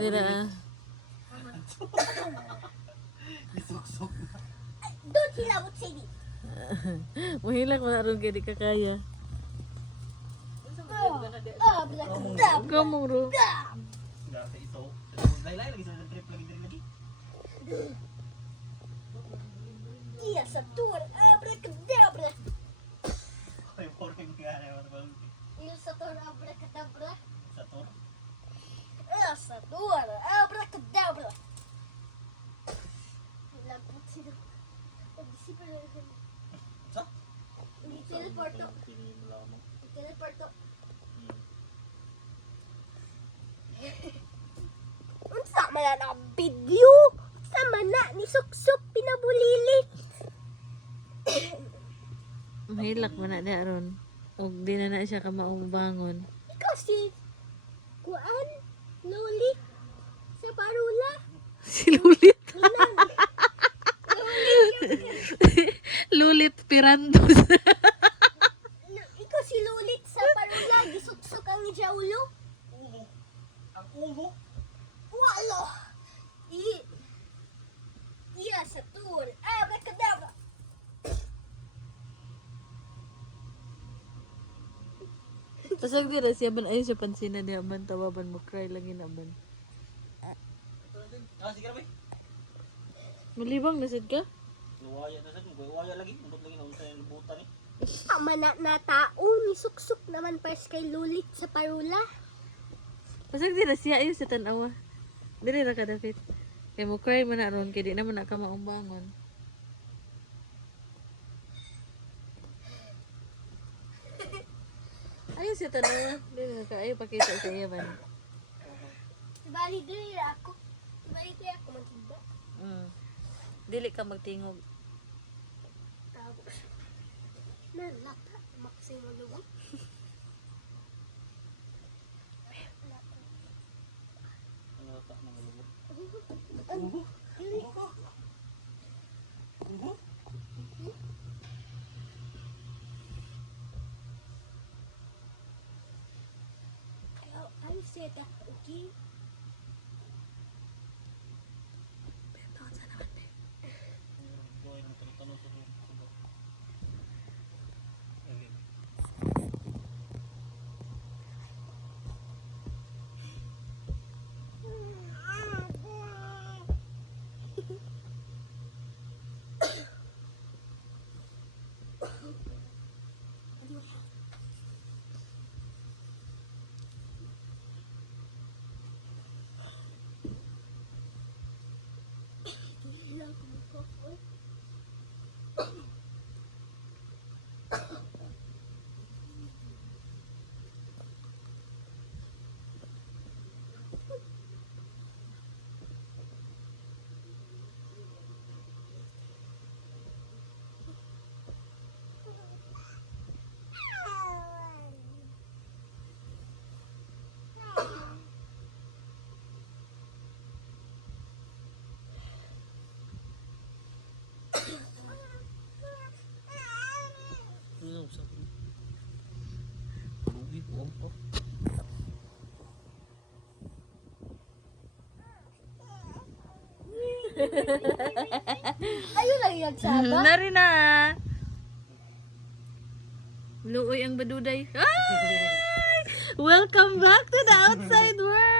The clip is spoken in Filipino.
Dira. Isok-sok. Don't hilabot sa ini. Mahilak man aron kay di ka kaya. Abracadabra. Kamu ro. Enggak sa ito. Lain-lain lagi sa trip lagi diri lagi. Iya Satur. Abracadabra. Ay, boring nga na yung mga Iya Satur. Abracadabra. sa tor. Iya Satur. Abracadabra. Hilabot sila. Pag-isipan Sa? Teleporto. Pili mo lang mo. Teleporto. Unsa man na ang video? Unsa man na ni Suksok pinabulilit? Mahilak man na di aron. Og di na siya ka maubangon. Ikaw si Kuan Loli sa Parula. Si Lulit. Ilan? Lulit Pirandos. Ikaw si Lulit sa Parula. Gisuksok ang ijaulo. Ulo. Ang ulo. Walo. Iya sa tour. Abracadabra. Pasag dira siya ban ay siya pansina di aban tawaban mo cry lagi naman. Ah, sige ra bay. Malibang nasad ka? Luwaya na sa luwaya lagi. Nabot lagi na unsa yung lubutan ni. Tama na tao ni Suksok naman pas kay Lulit sa Parula. Pasag dira siya ayo sa tan-awa. Diri ra ka David. Kay mo cry man aron kay di naman na ka maumbangon. Ayo sa tan-awa. Diri ra ka ayo pakita sa iya man. Bali dili ako. Bali dili ako magtiba. Dili ka magtingog. Tapos nalata maksimo lugo. Ano ta nang lubot. Ugo. Ulo. I said that okay. Luwaya na tanong sa subo. Ano sa? Uwi ko to. Ayun lang yung saba. Nari na. Luoy ang baduday. Ay! Welcome back to the outside world.